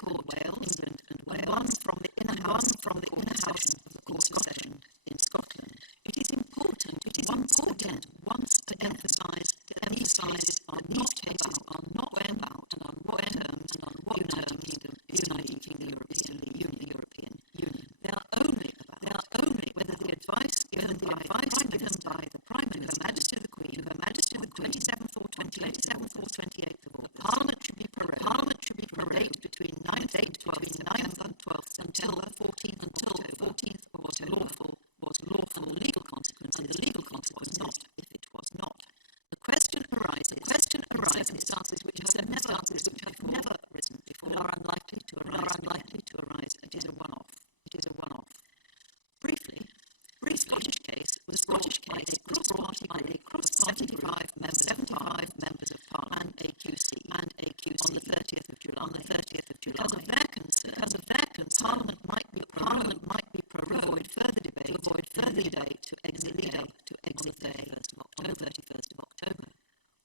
Wales, England and Wales, one from the inner house of the Court of Session in Scotland. It is important once to emphasise that these cases are not about and on what terms and on what uniting the European Union. They are only whether the advice given by the Prime Minister, Her Majesty the Queen, Her Majesty the 27th or 28th of August. Parliament should be prorogued between 9th and 12th until the 14th was lawful legal consequence, and the legal consequence not if it was not. The question arises circumstances which have never arisen before and are unlikely to arise. It is a one-off. Briefly, the Scottish case was brought by a cross-party group of 75 members of Parliament and AQC on the 30th of July. Because of their concerns, Parliament might be prorogued to avoid further debate to exit the 31st of October.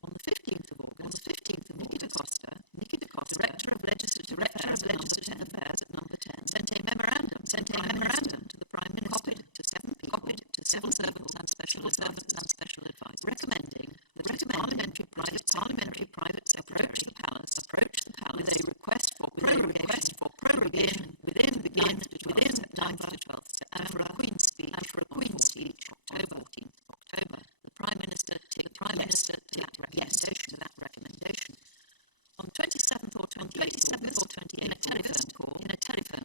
On the 15th of August, Nicky da Costa, Director of Legislative Affairs at Number 10, sent a memorandum to the Prime Minister, copied to civil servants and special advisors, recommending parliamentary private approach the palace with a request for prorogation within September 12th and for a Queen's speech October 14th. The Prime Minister ticked recommendation to that recommendation. On 27th or 28th, in a telephone call,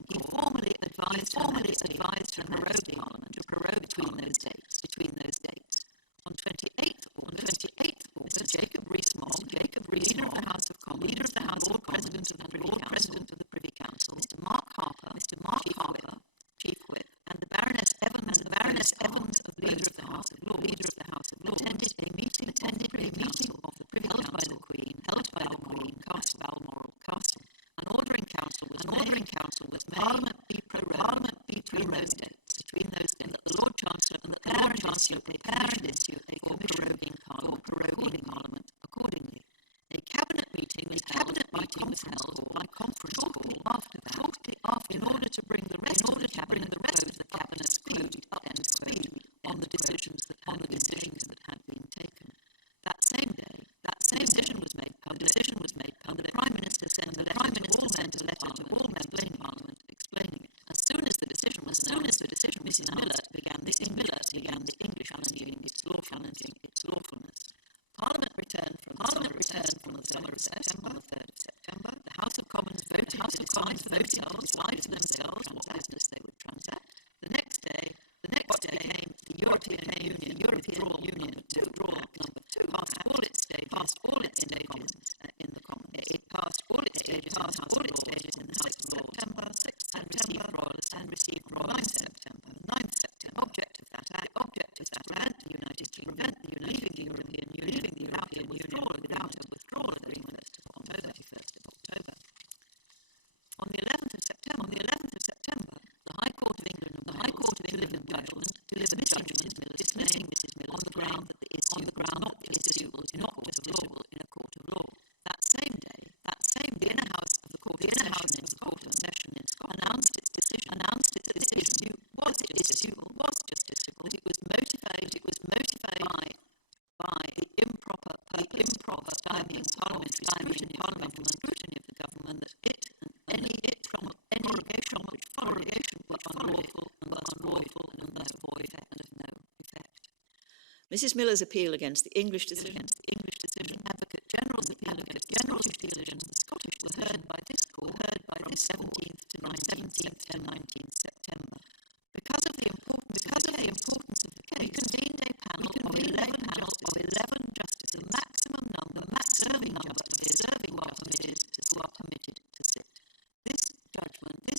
he formally advised Her Majesty Parliament to prorogue between those dates. On 28th August, Jacob Rees-Mogg, leader of the House of Commons, Lord President of the Privy Council, Mr. Mark Harper, Chief Whip, and the Baroness Evans, leader of the House of Lords, attended a meeting of the Privy Council held by the Queen, cast Balmoral Castle. An ordering council was made. Parliament be prorogued between those dates, that the Lord Chancellor prepare and issue a proroguing Parliament accordingly. A cabinet meeting was held by conference call after that, in order to bring the rest of the cabinet up to speed on the decisions that had been taken. That same day, decision was made public. The Prime Minister sent a letter to all members in Parliament explaining it. As soon as the decision was announced, Mrs. Millett began the English challenging its lawfulness. Parliament returned from the summer recess on the 3rd of September. The House of Commons voted to themselves on what business they would transact. The next day came the European Union Withdrawal Act number 2 passed all its stages in the Commons. It passed all its stages in the 6th of September, and received royal 9th September. The 9th September object of that act is to prevent the United Kingdom leaving the European Union without a withdrawal agreement on the 31st of October. On the 11th of September, the High Court of England delivered judgment dismissing Mrs. Millett on the ground that the issue was not justiciable in a court of law. That same day, the inner house of the Court of Session in Scotland announced its decision that this issue was justiciable. It was motivated by the improper parliamentary scrutiny of the government, that it and any prorogation which followed was unlawful and of no effect. Mrs. Miller's appeal against the English decision, Advocate General's decision, the Scottish was heard by this court from 17th to 19th September. Because of the importance of the case, we convened a panel of 11 justices, the maximum number serving justices who are permitted to sit. This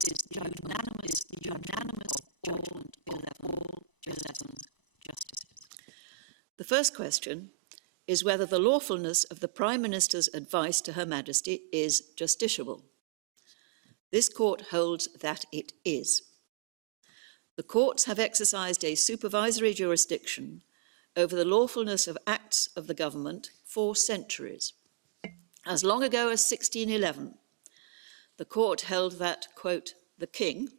is the unanimous judgment of all 11 justices. the first question is whether the lawfulness of the Prime Minister's advice to Her Majesty is justiciable. This court holds that it is. The courts have exercised a supervisory jurisdiction over the lawfulness of acts of the government for centuries. As long ago as 1611, The court held that, quote, the king,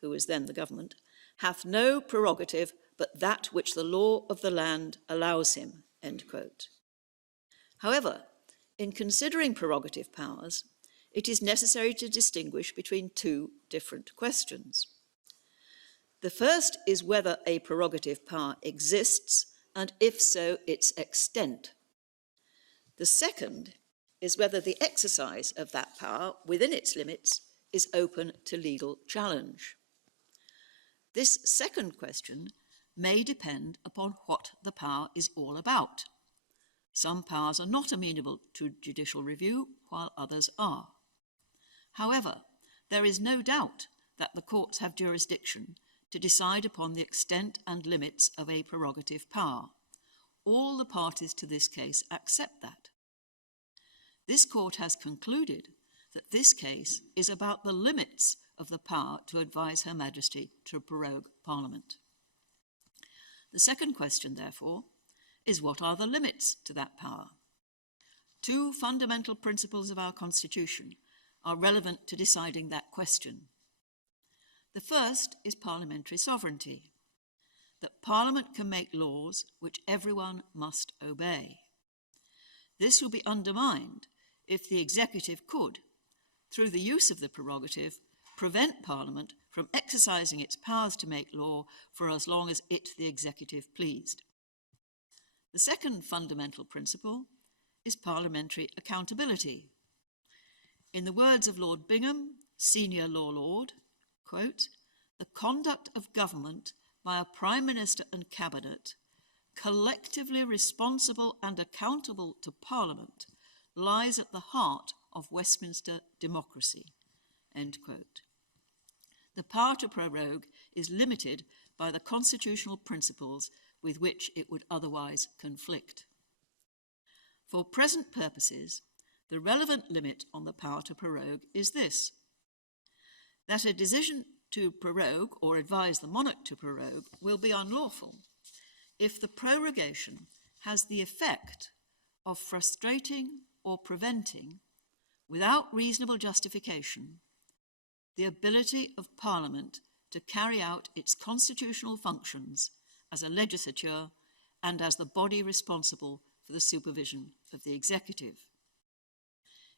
who was then the government, hath no prerogative but that which the law of the land allows him, end quote. However, in considering prerogative powers, it is necessary to distinguish between two different questions. The first is whether a prerogative power exists, and if so, its extent. The second is whether the exercise of that power within its limits is open to legal challenge. This second question may depend upon what the power is all about. Some powers are not amenable to judicial review, while others are. However, there is no doubt that the courts have jurisdiction to decide upon the extent and limits of a prerogative power. All the parties to this case accept that. This court has concluded that this case is about the limits of the power to advise Her Majesty to prorogue Parliament. The second question, therefore, is what are the limits to that power? Two fundamental principles of our Constitution are relevant to deciding that question. The first is parliamentary sovereignty, that Parliament can make laws which everyone must obey. This will be undermined if the executive could, through the use of the prerogative, prevent Parliament from exercising its powers to make law for as long as it, the executive, pleased. The second fundamental principle is parliamentary accountability. In the words of Lord Bingham, senior law lord, quote, the conduct of government by a Prime Minister and Cabinet, collectively responsible and accountable to Parliament, lies at the heart of Westminster democracy, end quote. The power to prorogue is limited by the constitutional principles with which it would otherwise conflict. For present purposes, the relevant limit on the power to prorogue is this: that a decision to prorogue or advise the monarch to prorogue will be unlawful if the prorogation has the effect of frustrating or preventing, without reasonable justification, the ability of Parliament to carry out its constitutional functions as a legislature and as the body responsible for the supervision of the executive.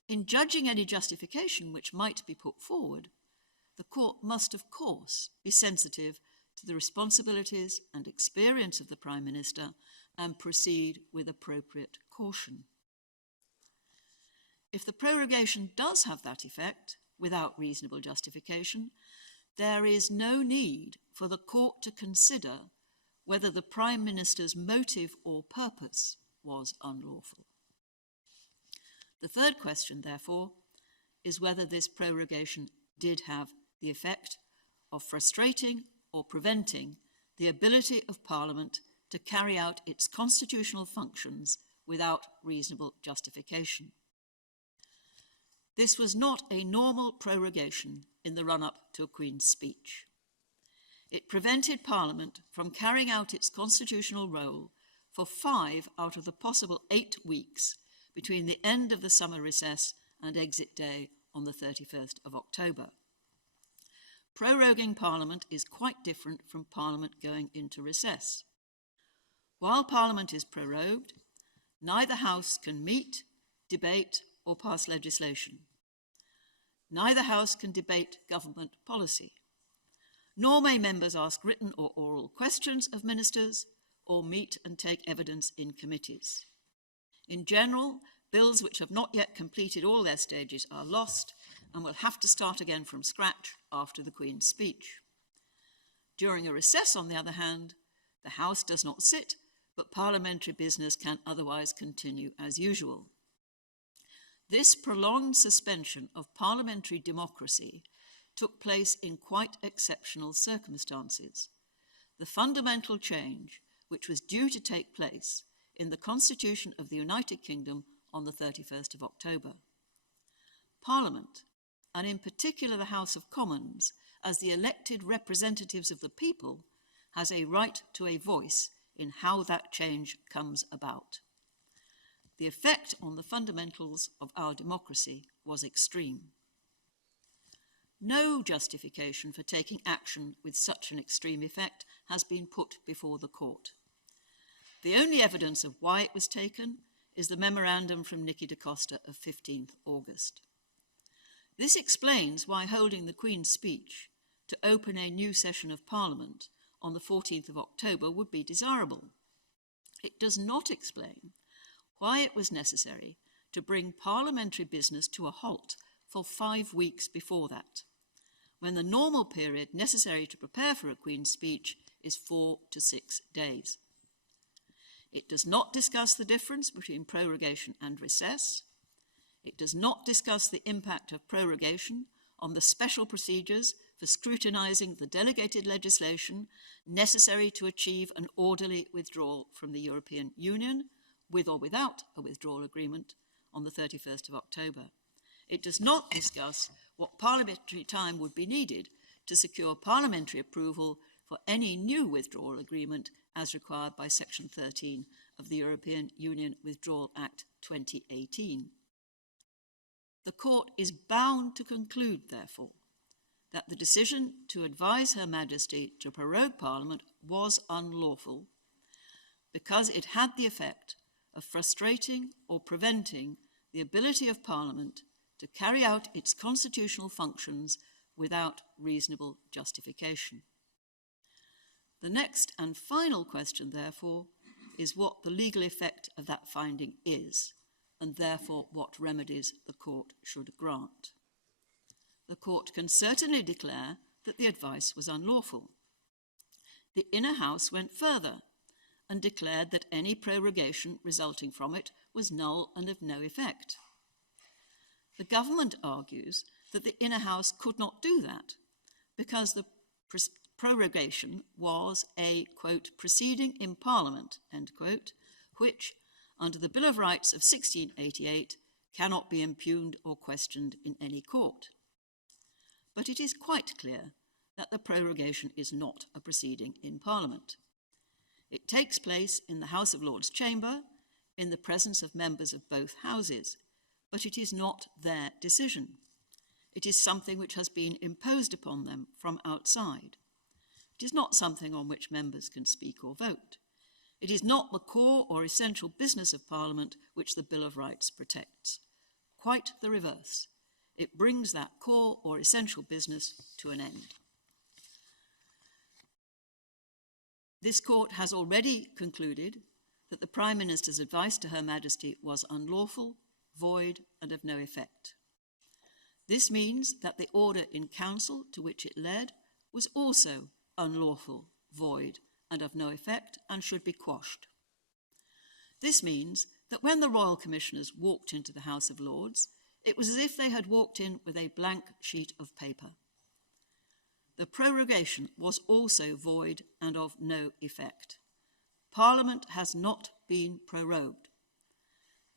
In judging any justification which might be put forward, the court must, of course, be sensitive to the responsibilities and experience of the Prime Minister and proceed with appropriate caution. If the prorogation does have that effect, without reasonable justification, there is no need for the court to consider whether the Prime Minister's motive or purpose was unlawful. The third question, therefore, is whether this prorogation did have the effect of frustrating or preventing the ability of Parliament to carry out its constitutional functions without reasonable justification. This was not a normal prorogation in the run-up to a Queen's speech. It prevented Parliament from carrying out its constitutional role for 5 out of the possible 8 weeks between the end of the summer recess and exit day on the 31st of October. Proroguing Parliament is quite different from Parliament going into recess. While Parliament is prorogued, neither House can meet, debate, or pass legislation. Neither House can debate government policy, nor may members ask written or oral questions of ministers or meet and take evidence in committees. In general, bills which have not yet completed all their stages are lost and will have to start again from scratch after the Queen's speech. During a recess, on the other hand, the House does not sit, but parliamentary business can otherwise continue as usual. This prolonged suspension of parliamentary democracy took place in quite exceptional circumstances. The fundamental change which was due to take place in the Constitution of the United Kingdom on the 31st of October. Parliament, and in particular the House of Commons, as the elected representatives of the people, has a right to a voice in how that change comes about. The effect on the fundamentals of our democracy was extreme. no justification for taking action with such an extreme effect has been put before the court. The only evidence of why it was taken is the memorandum from Nicky da Costa of 15th August. This explains why holding the Queen's speech to open a new session of Parliament on the 14th of October would be desirable. It does not explain why it was necessary to bring parliamentary business to a halt for 5 weeks before that, when the normal period necessary to prepare for a Queen's speech is 4 to 6 days. It does not discuss the difference between prorogation and recess. It does not discuss the impact of prorogation on the special procedures for scrutinising the delegated legislation necessary to achieve an orderly withdrawal from the European Union, with or without a withdrawal agreement, on the 31st of October. It does not discuss what parliamentary time would be needed to secure parliamentary approval for any new withdrawal agreement as required by Section 13 of the European Union Withdrawal Act 2018. The Court is bound to conclude, therefore, that the decision to advise Her Majesty to prorogue Parliament was unlawful because it had the effect of frustrating or preventing the ability of Parliament to carry out its constitutional functions without reasonable justification. The next and final question, therefore, is what the legal effect of that finding is, and therefore what remedies the Court should grant. The Court can certainly declare that the advice was unlawful. The Inner House went further and declared that any prorogation resulting from it was null and of no effect. The government argues that the Inner House could not do that because the prorogation was a, quote, proceeding in Parliament, end quote, which, under the Bill of Rights of 1688, cannot be impugned or questioned in any court. But it is quite clear that the prorogation is not a proceeding in Parliament. It takes place in the House of Lords chamber, in the presence of members of both houses, but it is not their decision. It is something which has been imposed upon them from outside. It is not something on which members can speak or vote. It is not the core or essential business of Parliament which the Bill of Rights protects. Quite the reverse. It brings that core or essential business to an end. This Court has already concluded that the Prime Minister's advice to Her Majesty was unlawful, void, and of no effect. This means that the order in Council to which it led was also unlawful, void, and of no effect, and should be quashed. This means that when the Royal Commissioners walked into the House of Lords, it was as if they had walked in with a blank sheet of paper. The prorogation was also void and of no effect. Parliament has not been prorogued.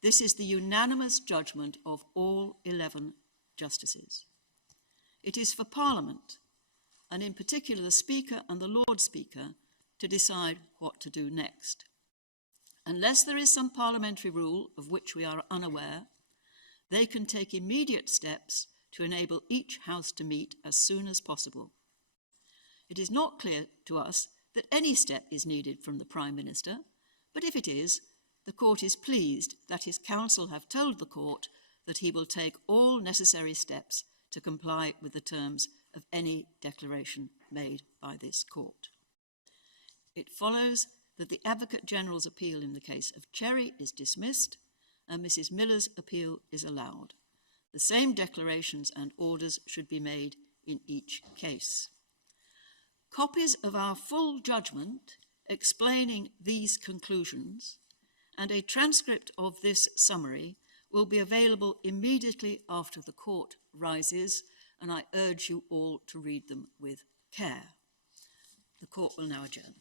This is the unanimous judgment of all 11 justices. It is for Parliament, and in particular the Speaker and the Lord Speaker, to decide what to do next. Unless there is some parliamentary rule of which we are unaware, they can take immediate steps to enable each House to meet as soon as possible. It is not clear to us that any step is needed from the Prime Minister, but if it is, the Court is pleased that his counsel have told the Court that he will take all necessary steps to comply with the terms of any declaration made by this Court. It follows that the Advocate General's appeal in the case of Cherry is dismissed and Mrs. Miller's appeal is allowed. The same declarations and orders should be made in each case. Copies of our full judgment explaining these conclusions and a transcript of this summary will be available immediately after the Court rises, and I urge you all to read them with care. The Court will now adjourn.